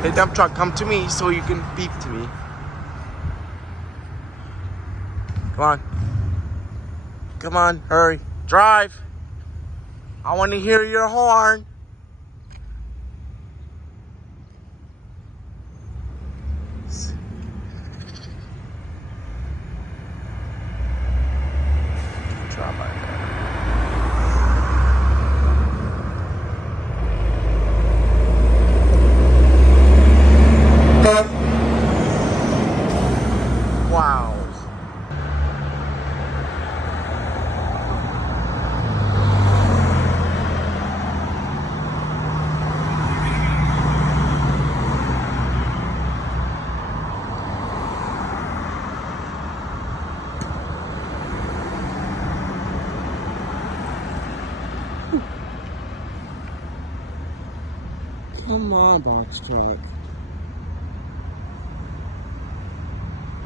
Hey, dump truck, come to me so you can beep to me. Come on. Come on, hurry. Drive. I want to hear your horn. Wow. Come on, box truck.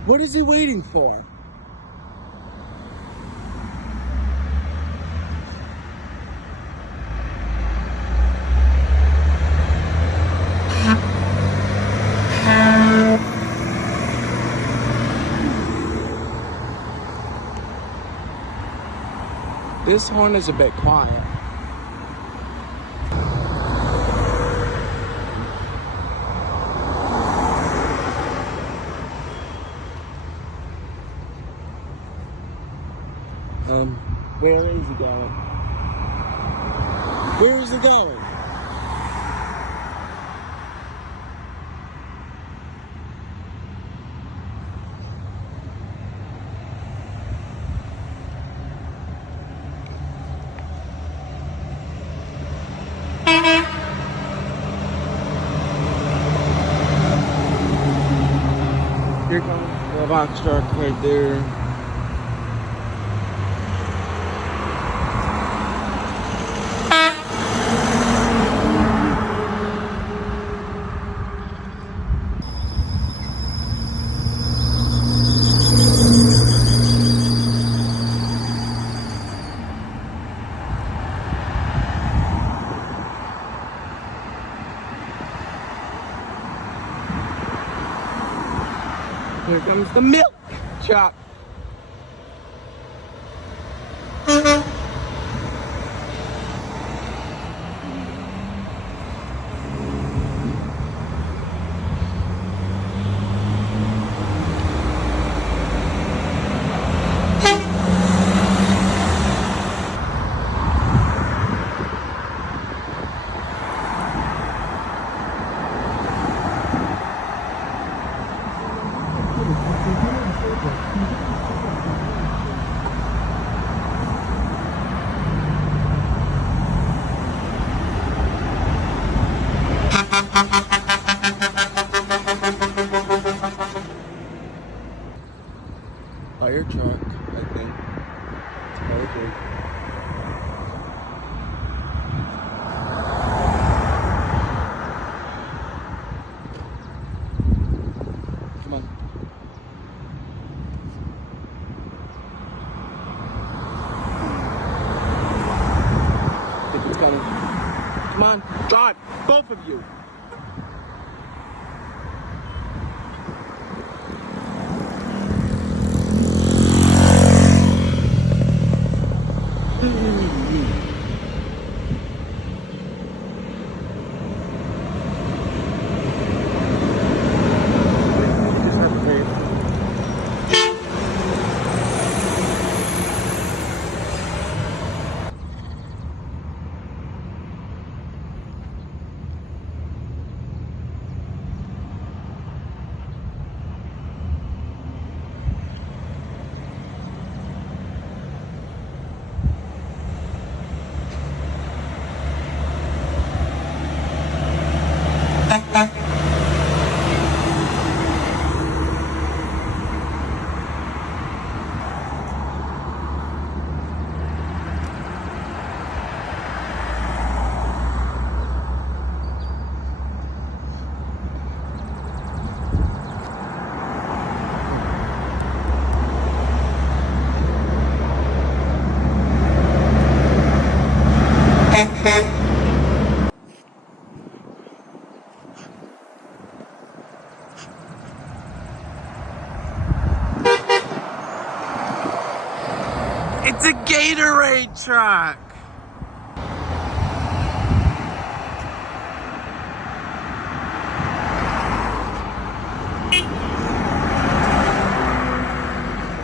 What is he waiting for? This horn is a bit quiet. Where is he going? Where is he going? Here comes the box truck right there. Here comes the milk truck. Fire truck, I think. Okay. Come on. I think it's coming. Come on, drive, both of you. It's a Gatorade truck.